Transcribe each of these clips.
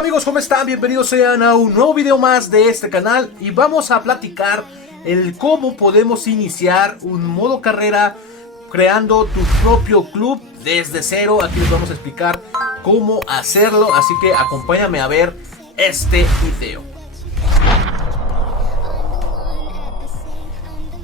Hola amigos, ¿cómo están? Bienvenidos sean a un nuevo video más de este canal. Y vamos a platicar el cómo podemos iniciar un modo carrera creando tu propio club desde cero. Aquí les vamos a explicar cómo hacerlo, así que acompáñame a ver este video.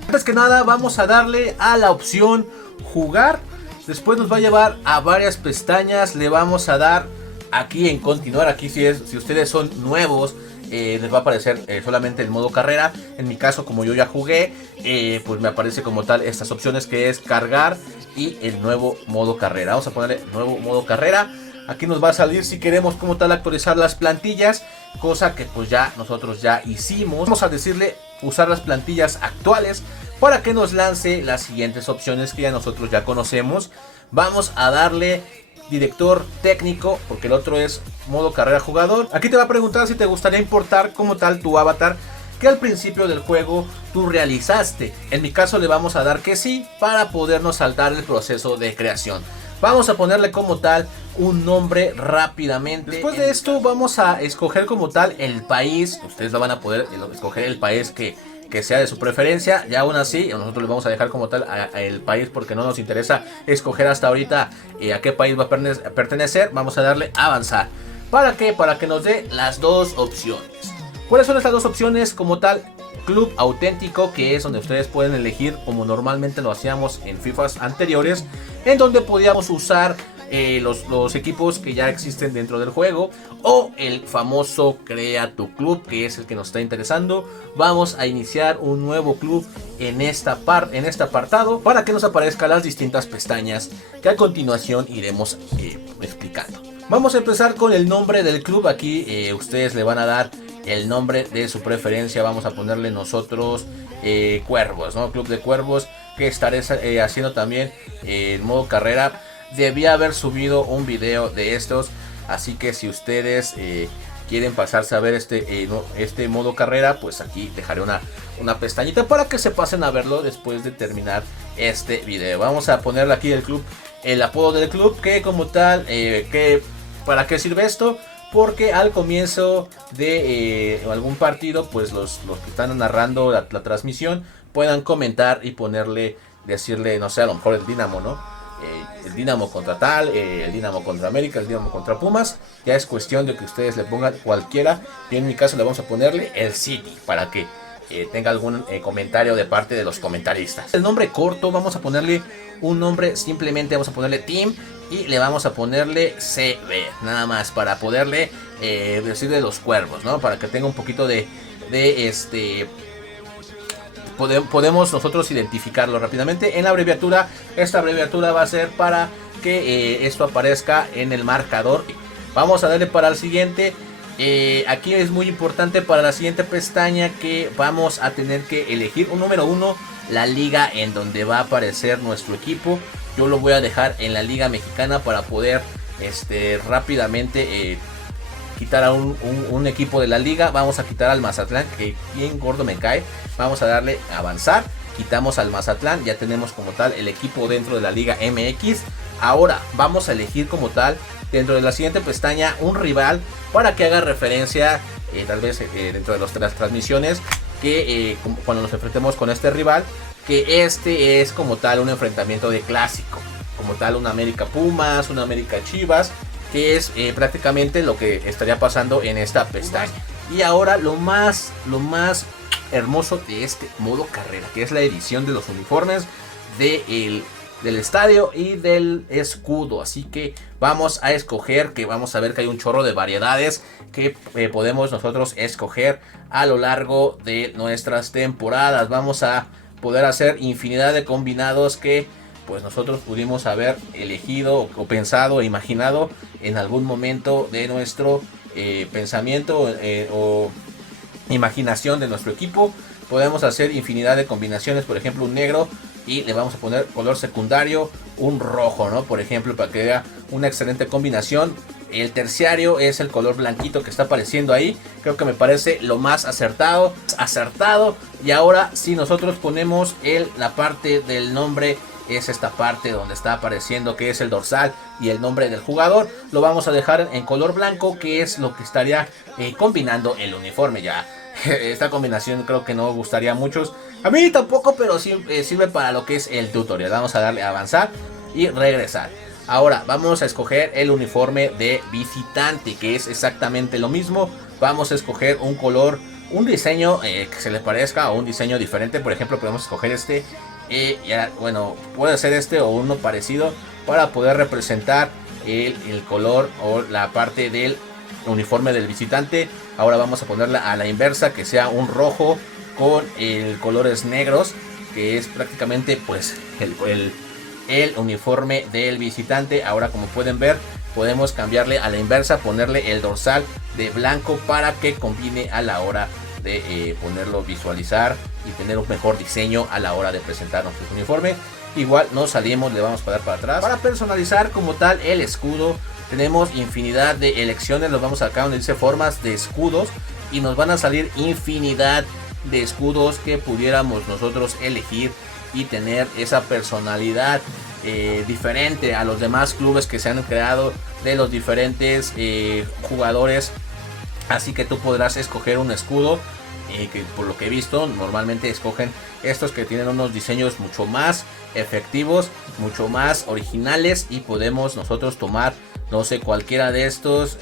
Antes que nada vamos a darle a la opción jugar. Después nos va a llevar a varias pestañas. Le vamos a dar aquí en continuar. Aquí si ustedes son nuevos, les va a aparecer solamente el modo carrera. En mi caso, como yo ya jugué, pues me aparece como tal estas opciones, que es cargar y el nuevo modo carrera. Vamos a ponerle nuevo modo carrera. Aquí nos va a salir si queremos como tal actualizar las plantillas, cosa que pues ya nosotros ya hicimos. Vamos a decirle usar las plantillas actuales para que nos lance las siguientes opciones que ya nosotros ya conocemos. Vamos a darle director técnico, porque el otro es modo carrera jugador. Aquí te va a preguntar si te gustaría importar como tal tu avatar que al principio del juego tú realizaste. En mi caso le vamos a dar que sí, para podernos saltar el proceso de creación. Vamos a ponerle como tal un nombre rápidamente. Después de esto vamos a escoger como tal el país. Ustedes lo van a poder escoger el país que sea de su preferencia. Y aún así nosotros le vamos a dejar como tal a el país, porque no nos interesa escoger hasta ahorita a qué país va a pertenecer. Vamos a darle a avanzar. ¿Para qué? Para que nos dé las dos opciones. ¿Cuáles son estas dos opciones? Como tal, club auténtico, que es donde ustedes pueden elegir como normalmente lo hacíamos en FIFAs anteriores, en donde podíamos usar los equipos que ya existen dentro del juego, o el famoso crea tu club, que es el que nos está interesando. Vamos a iniciar un nuevo club en este apartado, para que nos aparezcan las distintas pestañas que a continuación iremos explicando. Vamos a empezar con el nombre del club. Aquí ustedes le van a dar el nombre de su preferencia. Vamos a ponerle nosotros Cuervos, ¿no? Club de Cuervos, que estaré haciendo también en modo carrera. Debía haber subido un video de estos, así que si ustedes quieren pasarse a ver este modo carrera, pues aquí dejaré una pestañita para que se pasen a verlo después de terminar este video. Vamos a ponerle aquí el club, el apodo del club, que como tal, ¿para qué sirve esto? Porque al comienzo de algún partido, pues los que están narrando la transmisión puedan comentar y decirle, no sé, a lo mejor el Dinamo, ¿no? El Dinamo contra tal, el Dinamo contra América, el Dinamo contra Pumas. Ya es cuestión de que ustedes le pongan cualquiera. Y en mi caso le vamos a ponerle el City, para que tenga algún comentario de parte de los comentaristas. El nombre corto, vamos a ponerle un nombre, simplemente vamos a ponerle Team, y le vamos a ponerle CB, nada más, para poderle decir de los Cuervos, ¿no? Para que tenga un poquito podemos nosotros identificarlo rápidamente. En la abreviatura, esta abreviatura va a ser para que esto aparezca en el marcador. Vamos a darle para el siguiente. Aquí es muy importante para la siguiente pestaña que vamos a tener que elegir un número 1, la liga en donde va a aparecer nuestro equipo. Yo lo voy a dejar en la Liga Mexicana para poder rápidamente quitar a un equipo de la liga. Vamos a quitar al Mazatlán, que bien gordo me cae. Vamos a darle a avanzar. Quitamos al Mazatlán, ya tenemos como tal el equipo dentro de la Liga MX. Ahora vamos a elegir como tal dentro de la siguiente pestaña un rival, para que haga referencia tal vez dentro de las transmisiones, que cuando nos enfrentemos con este rival, que este es como tal un enfrentamiento de clásico, como tal un América Pumas, un América Chivas, que es prácticamente lo que estaría pasando en esta pestaña. Y ahora lo más hermoso de este modo carrera, que es la edición de los uniformes del estadio y del escudo. Así que vamos a escoger, que vamos a ver que hay un chorro de variedades que podemos nosotros escoger a lo largo de nuestras temporadas. Vamos a poder hacer infinidad de combinados que pues nosotros pudimos haber elegido o pensado e imaginado en algún momento de nuestro pensamiento o imaginación de nuestro equipo. Podemos hacer infinidad de combinaciones, por ejemplo un negro, y le vamos a poner color secundario un rojo, ¿no? Por ejemplo, para que vea una excelente combinación. El terciario es el color blanquito que está apareciendo ahí. Creo que me parece lo más acertado. Y ahora si nosotros ponemos la parte del nombre es esta parte donde está apareciendo que es el dorsal y el nombre del jugador. Lo vamos a dejar en color blanco, que es lo que estaría combinando el uniforme. Ya esta combinación creo que no gustaría a muchos, a mí tampoco, pero sí, sirve para lo que es el tutorial. Vamos a darle a avanzar y regresar. Ahora vamos a escoger el uniforme de visitante, que es exactamente lo mismo. Vamos a escoger un color, un diseño que se le parezca, o un diseño diferente. Por ejemplo, podemos escoger este. Bueno, puede ser este o uno parecido, para poder representar el color o la parte del uniforme del visitante. Ahora vamos a ponerla a la inversa, que sea un rojo con colores negros, que es prácticamente pues el uniforme del visitante. Ahora, como pueden ver, podemos cambiarle a la inversa, ponerle el dorsal de blanco para que combine a la hora de ponerlo, visualizar y tener un mejor diseño a la hora de presentar nuestro uniforme. Igual nos salimos, le vamos a dar para atrás. Para personalizar como tal el escudo, tenemos infinidad de elecciones. Nos vamos acá donde dice formas de escudos y nos van a salir infinidad de escudos que pudiéramos nosotros elegir y tener esa personalidad diferente a los demás clubes que se han creado de los diferentes jugadores. Así que tú podrás escoger un escudo que, por lo que he visto, normalmente escogen estos que tienen unos diseños mucho más efectivos, mucho más originales, y podemos nosotros tomar, no sé, cualquiera de estos.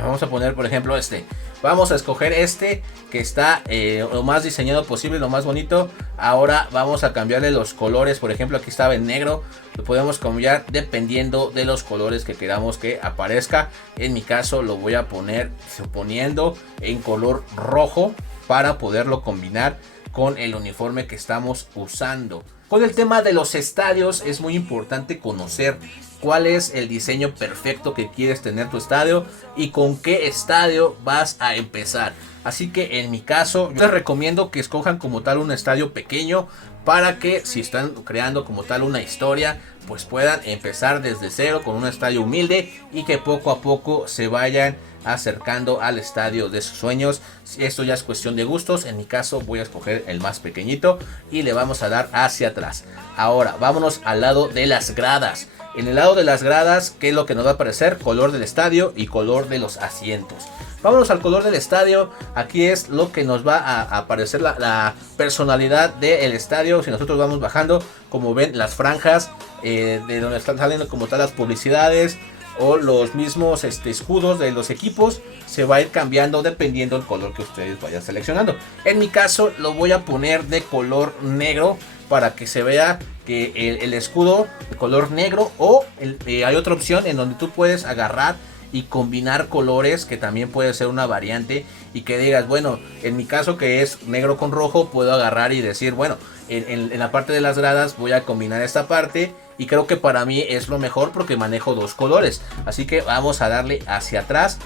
Vamos a poner, por ejemplo, este. Vamos a escoger este que está lo más diseñado posible, lo más bonito. Ahora vamos a cambiarle los colores. Por ejemplo, aquí estaba en negro. Lo podemos cambiar dependiendo de los colores que queramos que aparezca. En mi caso lo voy a poner suponiendo en color rojo, para poderlo combinar con el uniforme que estamos usando. Con el tema de los estadios es muy importante conocer cuál es el diseño perfecto que quieres tener tu estadio y con qué estadio vas a empezar. Así que en mi caso yo les recomiendo que escojan como tal un estadio pequeño, para que si están creando como tal una historia, pues puedan empezar desde cero con un estadio humilde y que poco a poco se vayan acercando al estadio de sus sueños. Esto ya es cuestión de gustos. En mi caso voy a escoger el más pequeñito y le vamos a dar hacia atrás. Ahora vámonos al lado de las gradas. En el lado de las gradas, ¿qué es lo que nos va a aparecer? Color del estadio y color de los asientos. Vámonos al color del estadio. Aquí es lo que nos va a aparecer la personalidad del estadio. Si nosotros vamos bajando, como ven, las franjas de donde están saliendo como tal las publicidades o los mismos escudos de los equipos, se va a ir cambiando dependiendo del color que ustedes vayan seleccionando. En mi caso lo voy a poner de color negro, para que se vea que el escudo de color negro, o hay otra opción en donde tú puedes agarrar y combinar colores, que también puede ser una variante, y que digas, bueno, en mi caso que es negro con rojo, puedo agarrar y decir, bueno, en la parte de las gradas voy a combinar esta parte, y creo que para mí es lo mejor porque manejo dos colores. Así que vamos a darle hacia atrás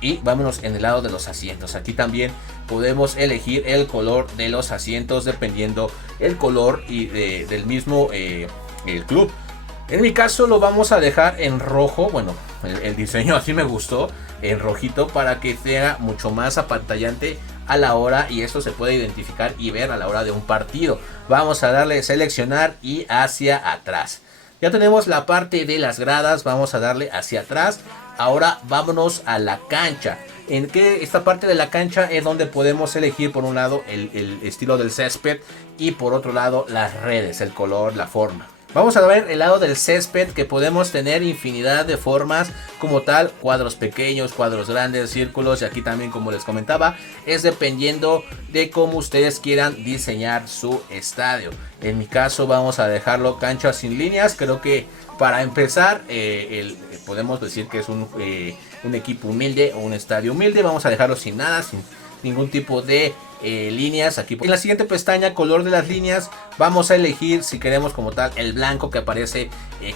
y vámonos en el lado de los asientos. Aquí también podemos elegir el color de los asientos dependiendo el color y del mismo el club. En mi caso lo vamos a dejar en rojo. Bueno, el diseño así me gustó, en rojito, para que sea mucho más apantallante a la hora, y esto se puede identificar y ver a la hora de un partido. Vamos a darle seleccionar y hacia atrás. Ya tenemos la parte de las gradas, vamos a darle hacia atrás. Ahora vámonos a la cancha. En que esta parte de la cancha es donde podemos elegir, por un lado el estilo del césped, y por otro lado las redes, el color, la forma. Vamos a ver el lado del césped, que podemos tener infinidad de formas como tal, cuadros pequeños, cuadros grandes, círculos, y aquí también, como les comentaba, es dependiendo de cómo ustedes quieran diseñar su estadio. En mi caso vamos a dejarlo cancha sin líneas. Creo que para empezar podemos decir que es un equipo humilde o un estadio humilde. Vamos a dejarlo sin nada, sin ningún tipo de líneas. Aquí en la siguiente pestaña, color de las líneas, vamos a elegir si queremos como tal el blanco que aparece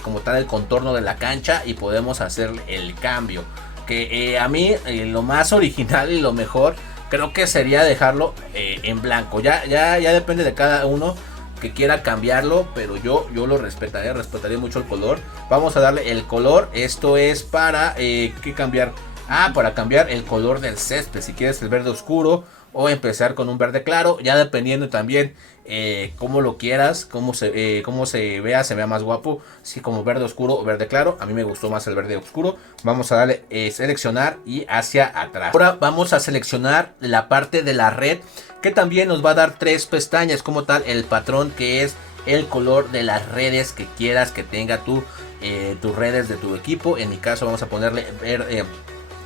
como tal el contorno de la cancha, y podemos hacer el cambio, que a mí lo más original y lo mejor creo que sería dejarlo en blanco. Ya depende de cada uno que quiera cambiarlo, pero yo lo respetaría mucho el color. Vamos a darle el color. Esto es para ¿qué cambiar? Para cambiar el color del césped. Si quieres el verde oscuro o empezar con un verde claro, ya dependiendo también cómo lo quieras, cómo se vea más guapo, si como verde oscuro o verde claro. A mí me gustó más el verde oscuro. Vamos a darle seleccionar y hacia atrás. Ahora vamos a seleccionar la parte de la red, que también nos va a dar 3 pestañas como tal, el patrón, que es el color de las redes que quieras que tenga tus redes de tu equipo. En mi caso vamos a ponerle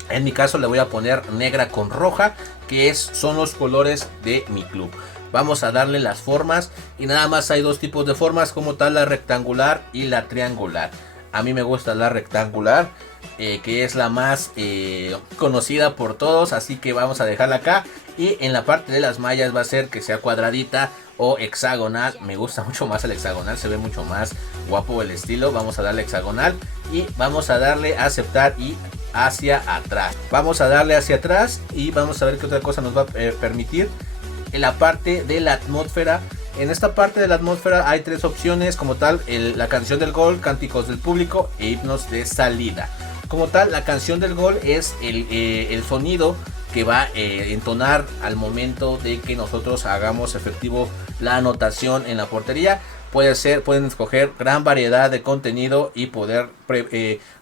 en mi caso le voy a poner negra con roja, que son los colores de mi club. Vamos a darle las formas, y nada más hay 2 tipos de formas como tal, la rectangular y la triangular. A mí me gusta la rectangular, que es la más conocida por todos, así que vamos a dejarla acá. Y en la parte de las mallas va a ser que sea cuadradita o hexagonal. Me gusta mucho más el hexagonal, se ve mucho más guapo el estilo. Vamos a darle hexagonal y vamos a darle a aceptar y hacia atrás. Vamos a darle hacia atrás y vamos a ver qué otra cosa nos va a permitir. En la parte de la atmósfera, en esta parte de la atmósfera hay 3 opciones como tal: la canción del gol, cánticos del público e himnos de salida. Como tal, la canción del gol es el sonido que va a entonar al momento de que nosotros hagamos efectivo la anotación en la portería. Pueden escoger gran variedad de contenido y poder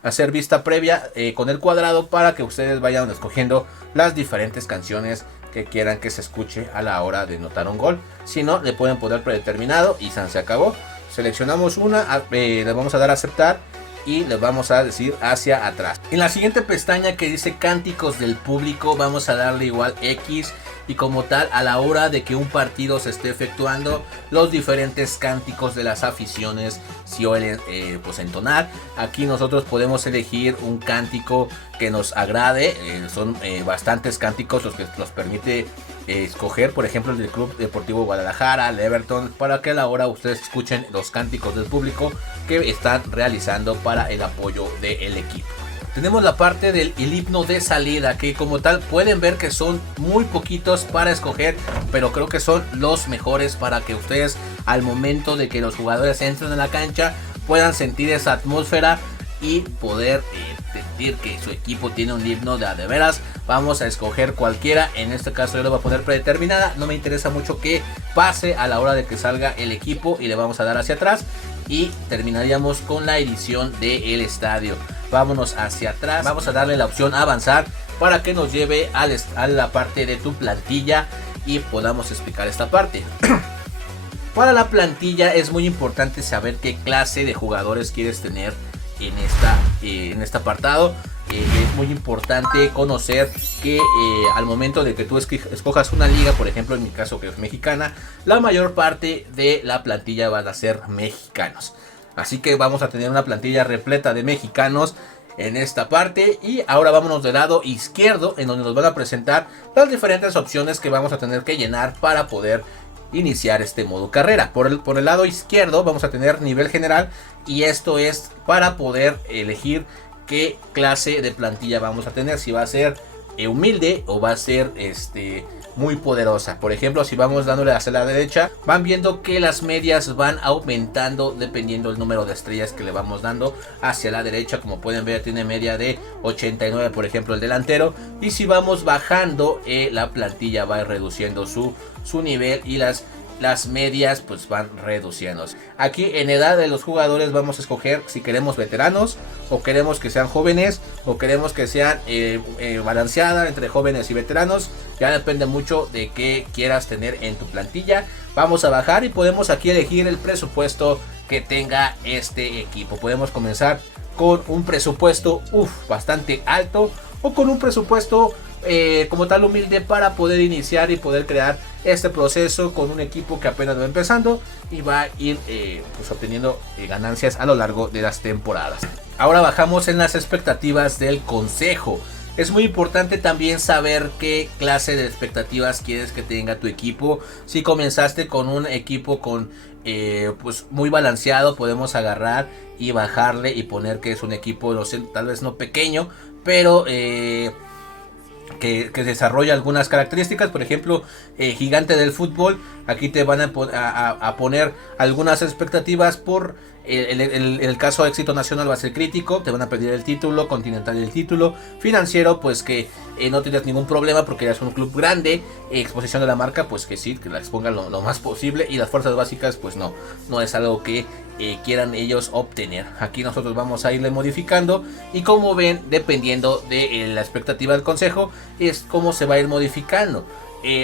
hacer vista previa con el cuadrado, para que ustedes vayan escogiendo las diferentes canciones que quieran que se escuche a la hora de anotar un gol. Si no, le pueden poner predeterminado y se acabó. Seleccionamos una, le vamos a dar a aceptar y le vamos a decir hacia atrás. En la siguiente pestaña que dice cánticos del público, vamos a darle igual X, y como tal, a la hora de que un partido se esté efectuando, los diferentes cánticos de las aficiones suelen pues entonar. Aquí nosotros podemos elegir un cántico que nos agrade. Son bastantes cánticos los que nos permite escoger, por ejemplo el del Club Deportivo Guadalajara, el Everton, para que a la hora ustedes escuchen los cánticos del público que están realizando para el apoyo del equipo. Tenemos la parte del himno de salida, que como tal pueden ver que son muy poquitos para escoger, pero creo que son los mejores para que ustedes, al momento de que los jugadores entren en la cancha, puedan sentir esa atmósfera y poder sentir que su equipo tiene un himno de veras. Vamos a escoger cualquiera, en este caso yo le voy a poner predeterminada. No me interesa mucho que pase a la hora de que salga el equipo, y le vamos a dar hacia atrás y terminaríamos con la edición del estadio. Vámonos hacia atrás, vamos a darle la opción avanzar para que nos lleve a la parte de tu plantilla y podamos explicar esta parte. Para la plantilla es muy importante saber qué clase de jugadores quieres tener en este apartado. Es muy importante conocer que al momento de que tú escojas una liga, por ejemplo en mi caso que es mexicana, la mayor parte de la plantilla van a ser mexicanos. Así que vamos a tener una plantilla repleta de mexicanos en esta parte. Y ahora vámonos del lado izquierdo, en donde nos van a presentar las diferentes opciones que vamos a tener que llenar para poder iniciar este modo carrera. Por el lado izquierdo vamos a tener nivel general, y esto es para poder elegir qué clase de plantilla vamos a tener, si va a ser humilde o va a ser muy poderosa. Por ejemplo, si vamos dándole hacia la derecha, van viendo que las medias van aumentando dependiendo del número de estrellas que le vamos dando hacia la derecha. Como pueden ver, tiene media de 89, por ejemplo el delantero, y si vamos bajando la plantilla va reduciendo su nivel, y las medias pues van reduciéndose. Aquí en edad de los jugadores vamos a escoger si queremos veteranos, o queremos que sean jóvenes, o queremos que sean balanceada entre jóvenes y veteranos. Ya depende mucho de qué quieras tener en tu plantilla. Vamos a bajar y podemos aquí elegir el presupuesto que tenga este equipo. Podemos comenzar con un presupuesto bastante alto, o con un presupuesto como tal humilde, para poder iniciar y poder crear este proceso con un equipo que apenas va empezando y va a ir pues obteniendo ganancias a lo largo de las temporadas. Ahora bajamos en las expectativas del consejo. Es muy importante también saber qué clase de expectativas quieres que tenga tu equipo. Si comenzaste con un equipo con pues muy balanceado, podemos agarrar y bajarle y poner que es un equipo, no sé, tal vez no pequeño, pero que desarrolla algunas características. Por ejemplo, gigante del fútbol. Aquí te van a poner algunas expectativas por el caso de éxito nacional va a ser crítico. Te van a pedir el título continental y el título financiero, pues que no tendrías ningún problema porque ya es un club grande. Exposición de la marca, pues que sí, que la expongan lo más posible. Y las fuerzas básicas, pues no es algo que quieran ellos obtener. Aquí nosotros vamos a irle modificando. Y como ven, dependiendo de la expectativa del consejo, es cómo se va a ir modificando.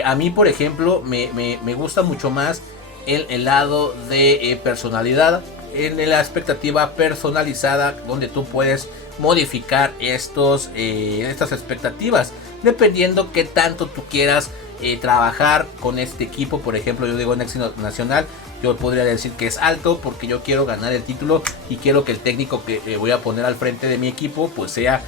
A mí, por ejemplo, me gusta mucho más el lado de personalidad, en la expectativa personalizada, donde tú puedes modificar estas expectativas dependiendo qué tanto tú quieras trabajar con este equipo. Por ejemplo, yo digo en éxito nacional, yo podría decir que es alto porque yo quiero ganar el título y quiero que el técnico que voy a poner al frente de mi equipo pues sea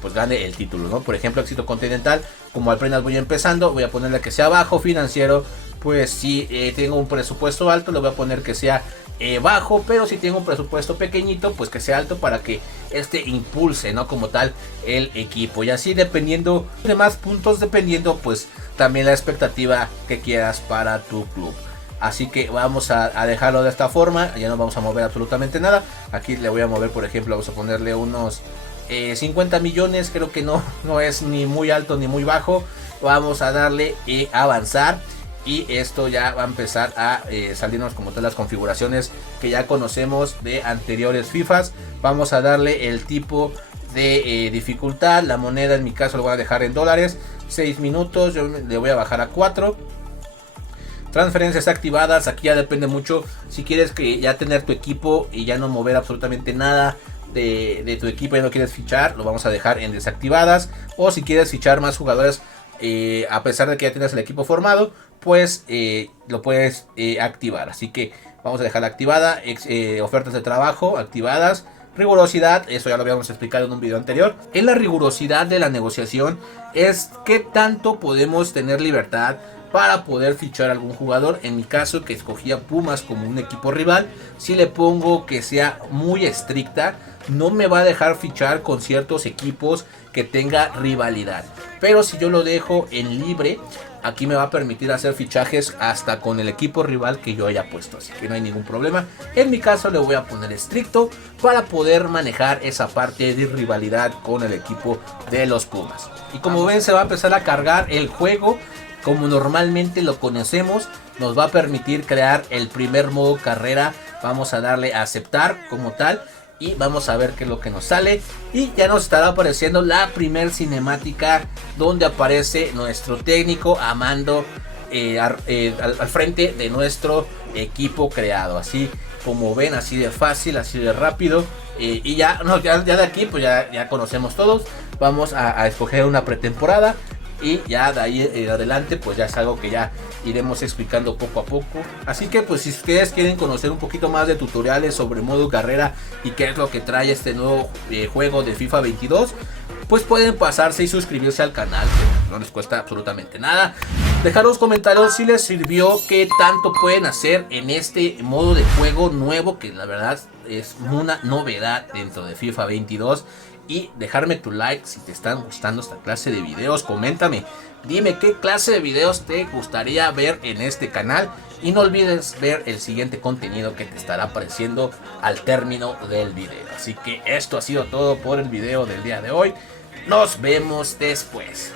pues gane el título, ¿no? Por ejemplo, éxito continental, como apenas voy empezando, voy a ponerle que sea bajo. Financiero, pues si tengo un presupuesto alto, le voy a poner que sea bajo, pero si tengo un presupuesto pequeñito, pues que sea alto para que impulse, ¿no? Como tal el equipo. Y así dependiendo de más puntos, dependiendo pues también la expectativa que quieras para tu club. Así que vamos a dejarlo de esta forma. Ya no vamos a mover absolutamente nada. Aquí le voy a mover, por ejemplo, vamos a ponerle unos 50 millones. Creo que no es ni muy alto ni muy bajo. Vamos a darle avanzar. Y esto ya va a empezar a salirnos como todas las configuraciones que ya conocemos de anteriores FIFAs. Vamos a darle el tipo de dificultad. La moneda en mi caso lo voy a dejar en dólares. 6 minutos, yo le voy a bajar a 4. Transferencias activadas, aquí ya depende mucho. Si quieres que ya tener tu equipo y ya no mover absolutamente nada de tu equipo, ya no quieres fichar, lo vamos a dejar en desactivadas. O si quieres fichar más jugadores a pesar de que ya tienes el equipo formado, pues lo puedes activar. Así que vamos a dejarla activada. Ofertas de trabajo activadas. Rigurosidad, eso ya lo habíamos explicado en un video anterior. En la rigurosidad de la negociación es qué tanto podemos tener libertad para poder fichar a algún jugador. En mi caso, que escogía Pumas como un equipo rival, si le pongo que sea muy estricta, no me va a dejar fichar con ciertos equipos que tenga rivalidad. Pero si yo lo dejo en libre, aquí me va a permitir hacer fichajes hasta con el equipo rival que yo haya puesto. Así que no hay ningún problema. En mi caso le voy a poner estricto para poder manejar esa parte de rivalidad con el equipo de los Pumas. Y como ven, se va a empezar a cargar el juego como normalmente lo conocemos. Nos va a permitir crear el primer modo carrera. Vamos a darle a aceptar como tal. Y vamos a ver qué es lo que nos sale. Y ya nos estará apareciendo la primer cinemática donde aparece nuestro técnico Amando al frente de nuestro equipo creado. Así como ven, así de fácil, así de rápido. Y ya de aquí pues ya conocemos todos. Vamos a escoger una pretemporada. Y ya de ahí adelante pues ya es algo que ya iremos explicando poco a poco. Así que pues si ustedes quieren conocer un poquito más de tutoriales sobre modo carrera y qué es lo que trae este nuevo juego de FIFA 22, pues pueden pasarse y suscribirse al canal, que no les cuesta absolutamente nada. Dejar los comentarios si les sirvió, qué tanto pueden hacer en este modo de juego nuevo, que la verdad es una novedad dentro de FIFA 22. Y dejarme tu like si te están gustando esta clase de videos. Coméntame, dime qué clase de videos te gustaría ver en este canal. Y no olvides ver el siguiente contenido que te estará apareciendo al término del video. Así que esto ha sido todo por el video del día de hoy. Nos vemos después.